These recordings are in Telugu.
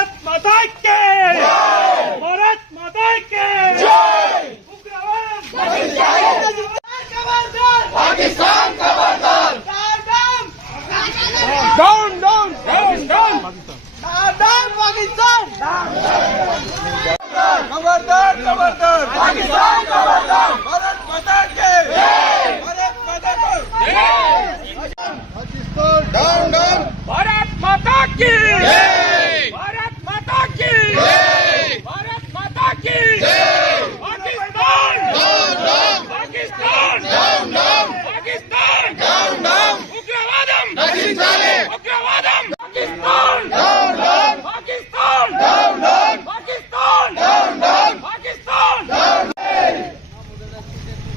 भारत माता की भारत माता की पाकिस्तान खबरदार down down down down down Pakistan खबरदार खबरदार पाकिस्तान खबरदार भारत माता की भारत माता की पाकिस्तान डाउन डाउन भारत माता की भारत माता की भारत माता की Pakistan down down Pakistan down down Pakistan down down उग्रवादం नశించాలి उग्रवादం Pakistan down down Pakistan down down Pakistan down down Pakistan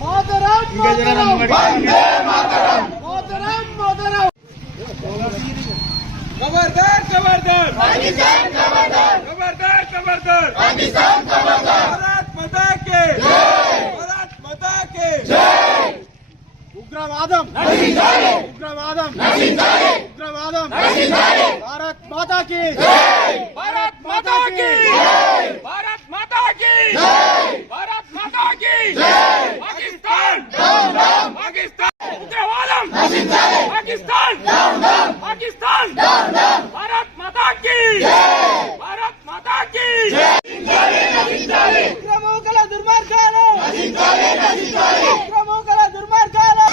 मातरम मातरम वंदे मातरम मोहतरम मोहतरम खबरदार खबरदार पाकिस्तान खबरदार खबरदार खबरदार पाकिस्तान खबरदार भारत माता की भारत माता की उग्रवादम नశించాలి उग्रवादम नశించాలి उग्रवादम नశించాలి भारत माता की भारत माता की भारत माता की भारत माता की पाकिस्तान डाउन डाउन पाकिस्तान उग्रवादम नశించాలి Pakistan down down Pakistan down down Bharat Mata की भारत माता की नశించాలి ఉగ్రమూకల దుర్మార్గాలు నశించాలి నశించాలి ఉగ్రమూకల దుర్మార్గాలు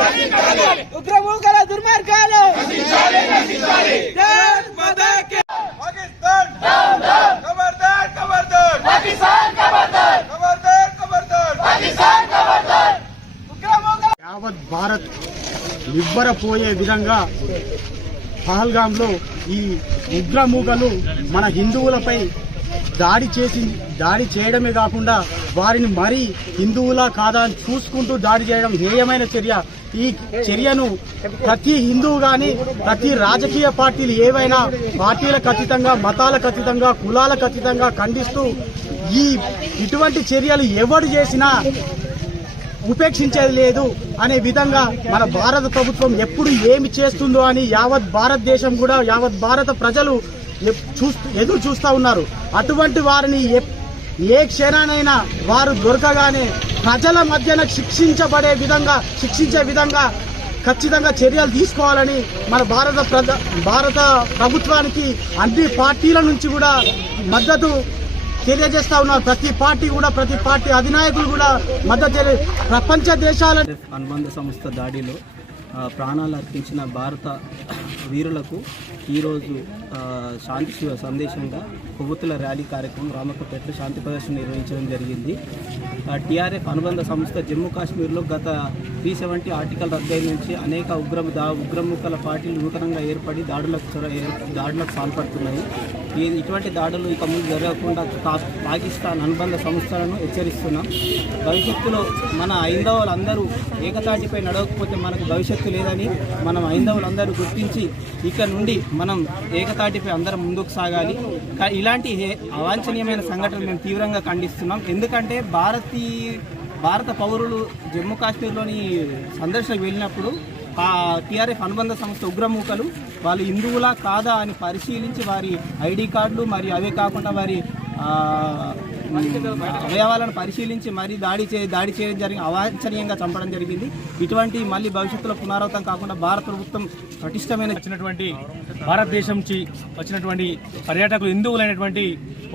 నశించాలి ఉగ్రమూకల దుర్మార్గాలు नशिंचाली नशिंचाली भारत माता की पाकिस्तान डाउन डाउन खबरदार खबरदार पाकिस्तान खबरदार खबरदार खबरदार पाकिस्तान खबरदार ఉగ్రమూకల యావత్ భారత్ నివ్వరపోయే విధంగా పహల్గాంలో ఈ ఉగ్రమూకలు మన హిందువులపై దాడి చేయడమే కాకుండా వారిని మరీ హిందువులా కాదా అని చూసుకుంటూ దాడి చేయడం హేయమైన చర్య. ఈ చర్యను ప్రతి హిందువు గాని ప్రతి రాజకీయ పార్టీలు ఏవైనా పార్టీలకు అతీతంగా మతాలకు అతీతంగా కులాలకు అతీతంగా ఖండిస్తూ ఇటువంటి చర్యలు ఎవరు చేసినా ఉపేక్షించేది లేదు అనే విధంగా మన భారత ప్రభుత్వం ఎప్పుడు ఏమి చేస్తుందో అని యావత్ భారతదేశం కూడా యావత్ భారత ప్రజలు ఎదురు చూస్తూ ఉన్నారు. అటువంటి వారిని ఏ క్షణానైనా వారు దొరకగానే ప్రజల మధ్యన శిక్షించే విధంగా ఖచ్చితంగా చర్యలు తీసుకోవాలని మన భారత ప్రభుత్వానికి అన్ని పార్టీల నుంచి కూడా మద్దతు తెలియజేస్తా ఉన్నారు. ప్రతి పార్టీ అధినాయకులు కూడా మద్దతు ప్రపంచ దేశాల అనుబంధ సంస్థ దాడిలో ప్రాణాలు అర్పించిన భారత వీరులకు ఈరోజు శాంతి సందేశంగా కొవ్వొత్తుల ర్యాలీ కార్యక్రమం రామక్కపేటలో శాంతి ప్రదర్శన నిర్వహించడం జరిగింది. టీఆర్ఎఫ్ అనుబంధ సంస్థ జమ్మూ కాశ్మీర్లో గత 370 ఆర్టికల్ రద్దయి నుంచి అనేక ఉగ్రముఖల పార్టీలు నూతనంగా ఏర్పడి దాడులకు పాల్పడుతున్నాయి. ఇటువంటి దాడులు ఇక ముందు జరగకుండా పాకిస్తాన్ అనుబంధ సంస్థలను హెచ్చరిస్తున్నాం. భవిష్యత్తులో మన హైందవులందరూ ఏకతాటిపై నడవకపోతే మనకు భవిష్యత్తు లేదని మనం హైందవులందరూ గుర్తించి ఇక నుండి మనం ఏకతాటిపై అందరం ముందుకు సాగాలి. ఇలాంటి అవాంఛనీయమైన సంఘటనలు మేము తీవ్రంగా ఖండిస్తున్నాం. ఎందుకంటే భారత పౌరులు జమ్మూ కాశ్మీర్లోని సందర్శనకు వెళ్ళినప్పుడు టీఆర్ఎఫ్ అనుబంధ సంస్థ ఉగ్రమూకలు వాళ్ళు హిందువులా కాదా అని పరిశీలించి వారి ఐడి కార్డులు మరియు అవే కాకుండా వారి అవయవాలను పరిశీలించి మరి దాడి చేయడం జరిగి అవాంఛనీయంగా చంపడం జరిగింది. ఇటువంటి మళ్ళీ భవిష్యత్తులో పునరావృతం కాకుండా భారత ప్రభుత్వం పటిష్టమైన భారతదేశం నుంచి వచ్చినటువంటి పర్యాటకులు హిందువులైనటువంటి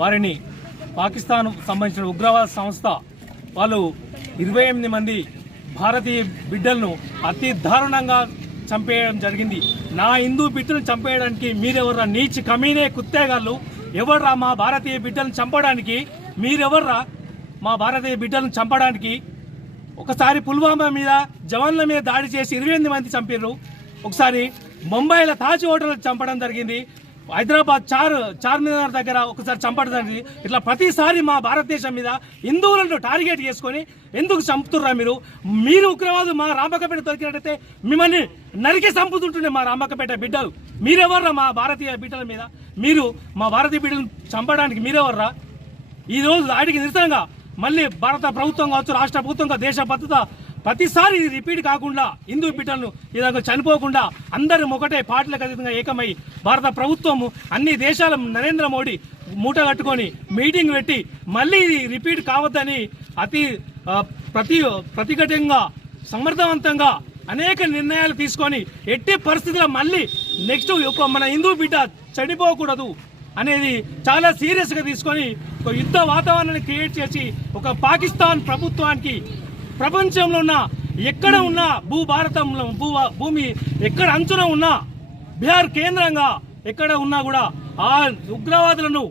వారిని పాకిస్తాన్ సంబంధించిన ఉగ్రవాద సంస్థ వాళ్ళు 28 మంది భారతీయ బిడ్డలను అతి దారుణంగా చంపేయడం జరిగింది. నా హిందూ బిడ్డలను చంపేయడానికి మీరెవర్రా నీచ్ కమీనే కుత్తేగాళ్ళు? ఎవర్రా మా భారతీయ బిడ్డలను చంపడానికి? మీరెవర్రా మా భారతీయ బిడ్డలను చంపడానికి? ఒకసారి పుల్వామా మీద జవాన్ల మీద దాడి చేసి 28 మంది చంపారు. ఒకసారి ముంబైలో తాజ్ హోటల్ చంపడం జరిగింది. హైదరాబాద్ చార్మినార్ దగ్గర ఒకసారి చంపడం జరిగింది. ఇట్లా ప్రతిసారి మా భారతదేశం మీద హిందువులను టార్గెట్ చేసుకొని ఎందుకు చంపుతుర్రా మీరు ఉగ్రవాదు మా రామక్కపేట దొరికినట్టయితే మిమ్మల్ని నరికి చంపుతుంటుండే మా రామక్కపేట బిడ్డలు. మీరెవర్రా మా భారతీయ బిడ్డల మీద? మీరు మా భారతీయ బిడ్డలను చంపడానికి మీరెవర్రా? ఈరోజు దాడికి నిరసనగా మళ్ళీ భారత ప్రభుత్వం కావచ్చు, రాష్ట్ర ప్రభుత్వం, దేశ భద్రత ప్రతిసారి ఇది రిపీట్ కాకుండా హిందూ బిడ్డలను ఇలాగ చనిపోకుండా అందరూ ఒకటే పార్టీలకు అతీతంగా ఏకమై భారత ప్రభుత్వము అన్ని దేశాల నరేంద్ర మోడీ మూట కట్టుకొని మీటింగ్ పెట్టి మళ్ళీ ఇది రిపీట్ కావద్దని ప్రతిఘటంగా సమర్థవంతంగా అనేక నిర్ణయాలు తీసుకొని ఎట్టి పరిస్థితుల్లో మళ్ళీ నెక్స్ట్ మన హిందూ బిడ్డ చనిపోకూడదు అనేది చాలా సీరియస్గా తీసుకొని ఒక యుద్ధ వాతావరణాన్ని క్రియేట్ చేసి ఒక పాకిస్తాన్ ప్రభుత్వానికి ప్రపంచంలో ఉన్న ఎక్కడ ఉన్న భారతంలో భూమి ఎక్కడ అంచున ఉన్నా బీహార్ కేంద్రంగా ఎక్కడ ఉన్నా కూడా ఆ ఉగ్రవాదులను